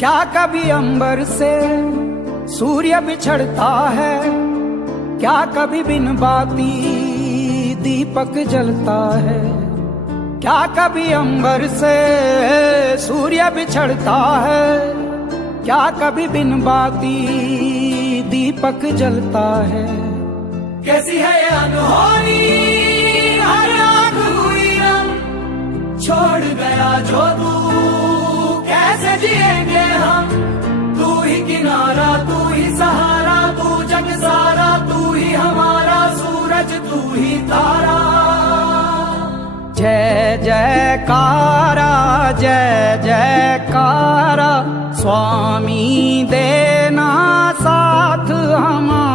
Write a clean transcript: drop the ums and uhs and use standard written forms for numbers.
क्या कभी अंबर से सूर्य बिछड़ता है, क्या कभी बिन बाती दीपक जलता है। क्या कभी अंबर से सूर्य बिछड़ता है, क्या कभी बिन बाती दीपक जलता है। कैसी है ये अनहोनी हर आग हुई रंग, छोड़ गया जो तू कैसे जिएंगे हम। तू ही किनारा, तू ही सहारा, तू जग सारा, तू ही हमारा सूरज, तू ही तारा। जय जयकारा, जय जयकारा, स्वामी देना साथ हमारा।